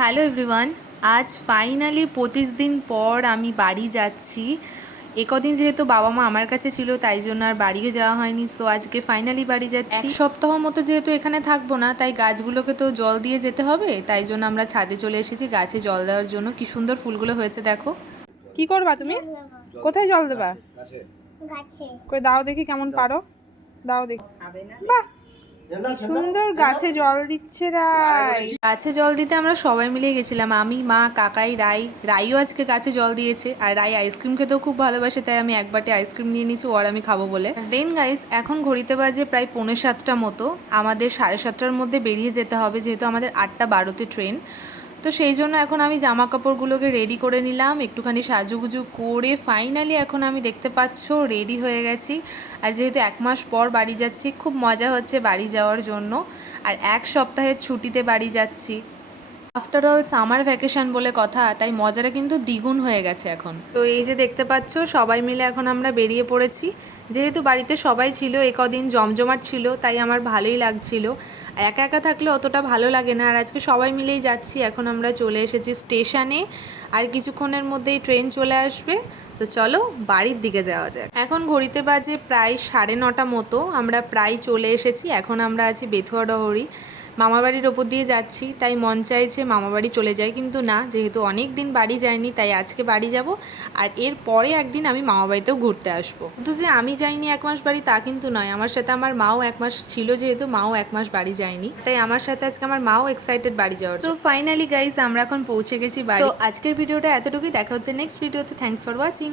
Hello everyone, আজ finally 25 দিন পর আমি বাড়ি যাচ্ছি। একদিন যেহেতু বাবা মা আমার কাছে ছিল তাই জন্য আর বাড়িও যাওয়া হয়নি। সো আজকে ফাইনালি বাড়ি যাচ্ছি। এক সপ্তাহ মতো যেহেতু এখানে থাকবো না, তাই গাছগুলোকে তো জল দিয়ে যেতে হবে, তাই জন্য আমরা ছাদে চলে এসেছি গাছে জল দেওয়ার জন্য। কি সুন্দর ফুলগুলো হয়েছে দেখো। কি করবা তুমি? কোথায় জল দেবা? গাছে। কই দাও দেখি কেমন পারো, দাও দেখি। বাহ, সুন্দর গাছে জল দিচ্ছে রাই। গাছে জল দিতে আমরা সবাই মিলে গেছিলাম, আমি, মা, কাকাই, রাইও আজকে গাছে জল দিয়েছে। আর রাই আইসক্রিম খেতেও খুব ভালোবাসে, তাই আমি এক বাটি আইসক্রিম নিয়ে নিয়েছি ও আর আমি খাবো বলে। দেন গাইস, এখন ঘড়িতে বাজে প্রায় 6:45 মতো। আমাদের 7:30টার মধ্যে বেরিয়ে যেতে হবে, যেহেতু আমাদের 8:12-তে ট্রেন। তো সেই জন্য এখন আমি জামা কাপড়গুলোকে রেডি করে নিলাম, একটুখানি সাজুগুজু করে ফাইনালি এখন আমি দেখতে পাচ্ছ রেডি হয়ে গেছি। আর যেহেতু 1 মাস পর বাড়ি যাচ্ছি, খুব মজা হচ্ছে বাড়ি যাওয়ার জন্য। আর 1 সপ্তাহের ছুটিতে বাড়ি যাচ্ছি। আফটার অল সামার ভ্যাকেশন বলে কথা, তাই মজাটা কিন্তু দ্বিগুণ হয়ে গেছে এখন। তো এই যে দেখতে পাচ্ছ সবাই মিলে এখন আমরা বেরিয়ে পড়েছি। যেহেতু বাড়িতে সবাই ছিল, কদিন জমজমাট ছিল, তাই আমার ভালোই লাগছিল। একা একা থাকলে অতটা ভালো লাগে না। আর আজকে সবাই মিলেই যাচ্ছি। এখন আমরা চলে এসেছি স্টেশনে, আর কিছুক্ষণের মধ্যেই ট্রেন চলে আসবে। তো চলো বাড়ির দিকে যাওয়া যাক। এখন ঘড়িতে বাজে প্রায় 9:30 মতো, আমরা প্রায় চলে এসেছি। এখন আমরা আছি বেথুয়া ডহরি, মামাবাড়ির ওপর দিয়ে যাচ্ছি। তাই মন চাইছে মামাবাড়ি চলে যাই, কিন্তু না, যেহেতু অনেক দিন বাড়ি যায়নি তাই আজকে বাড়ি যাব। আর এর পরে একদিন আমি মামাবাড়িতেও ঘুরতে আসবো। কিন্তু যে আমি যাইনি 1 মাস বাড়ি তা কিন্তু নয়, আমার সাথে আমার মাও 1 মাস ছিল, যেহেতু মাও 1 মাস বাড়ি যায়নি, তাই আমার সাথে আজকে আমার মাও এক্সাইটেড বাড়ি যাওয়ার। তো ফাইনালি গাইস, আমরা এখন পৌঁছে গেছি বাড়ি। তো আজকের ভিডিওটা এতটুকুই, দেখা হচ্ছে নেক্সট ভিডিওতে। Thanks for watching.